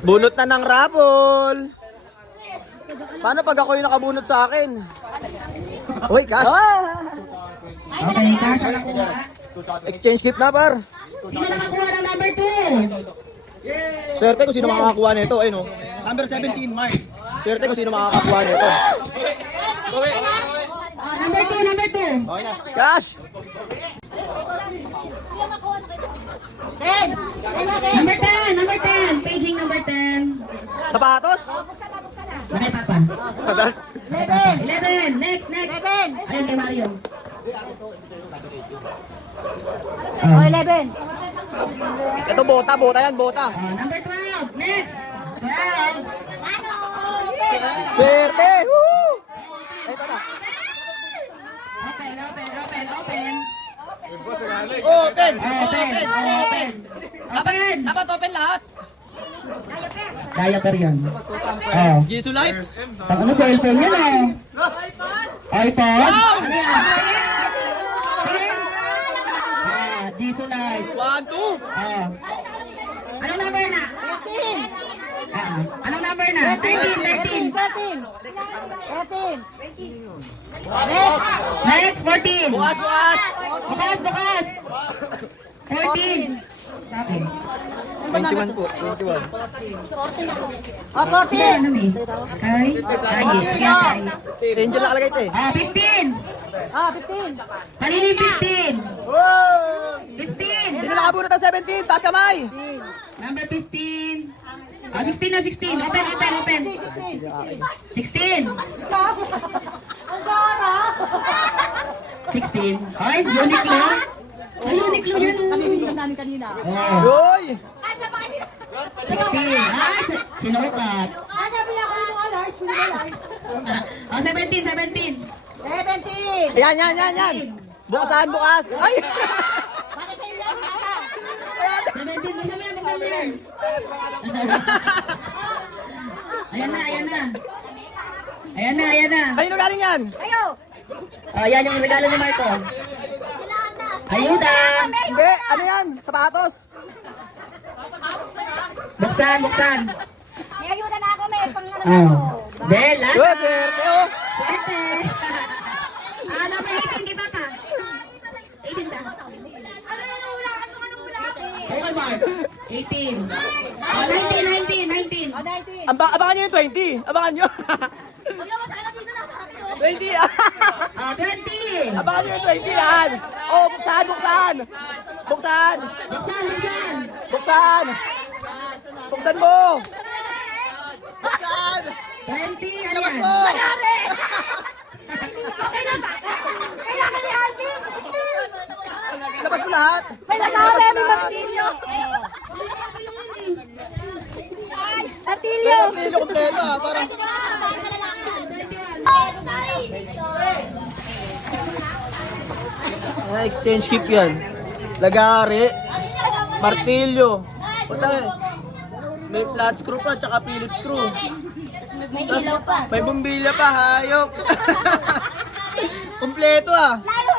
Bunot na ng raffle. Paano pag ako yung nakabunot sa akin? Uy, cash. Okay, cash ang nakuha. Exchange gift na, par. Sino nakakuha ng number 2? Swerte kung sino makakakuha nito. Ayun, oh. Number 17, Mike. Swerte kung sino makakakuha nito. Number 2, number 2. Okay na. Cash. Number 10, number 10. Paging number 10. Sapatos. Bakit, Papa? Sapatos. 11. Next. Ayun kay Mario. Oh, 11. Ito, bota yan, bota. Number 12. Next. 12. Swerte. Woo! Ito na. Open. Open. Open. Dapat open lahat. Diaper yun. Oh. Jisoo Life. Ano cellphone yun oh? iPhone? Wow! Ano yan? Diesel Light. 1, 2. Oh. Anong number na? 13. Anong number na? 13. 13. Next, 14. Bukas. Bukas. 14. Sabi. 21 po. 21. Oh, 14. Ano mi? Kay? Kay. Angel nakalagay ito eh. 15. Ah, 15. Kanina yung 15. Wow! 15. Sino nakabunot ng 17? Taas kamay. Number 15. 16 na 16. Open. 16. Ang gara. 16. Ay, Uniqlo. Ay, Uniqlo yun. Kanina namin kanina. Oh, Yoy! 16. Sinukat. Sabi niya ako yung mga large, yung mga large. 17. 17. Yan. Bukas. Ay! Bakit kayo yan? 17. Buksan mo yan. Ayan na. Kanino galing yan? Kayo. Yan yung regalo ni Marco. Ayuda. Hindi. Ano yan? Sapatos. Buksan. May ayuda na ako, may pang ano Oh. ako. Bella. Good, swerte oh. Swerte. Number 18 di ba ka? 18 ka? Okay, Mark. 18. 19. Oh, 19. Abangan nyo yung 20. Abangan nyo. Huwag naman sa akin dito na sa akin. 20 ah. 20. Abangan nyo yung 20 yan. Oh, buksan. Buksan. Buksan mo. Buksan. 20. Ano Labas yan? mo. Okay na ba? Kailangan ni Alvin. Labas mo lahat. May nag-aaway, may martilyo. Martilyo. Pilo kompleto ah. Parang exchange gift yan. Lagari. Martilyo. Puta eh. May flat screw pa, tsaka Phillips screw. May ilaw pa. May bumbilya pa, hayop. Kompleto ah. Lalo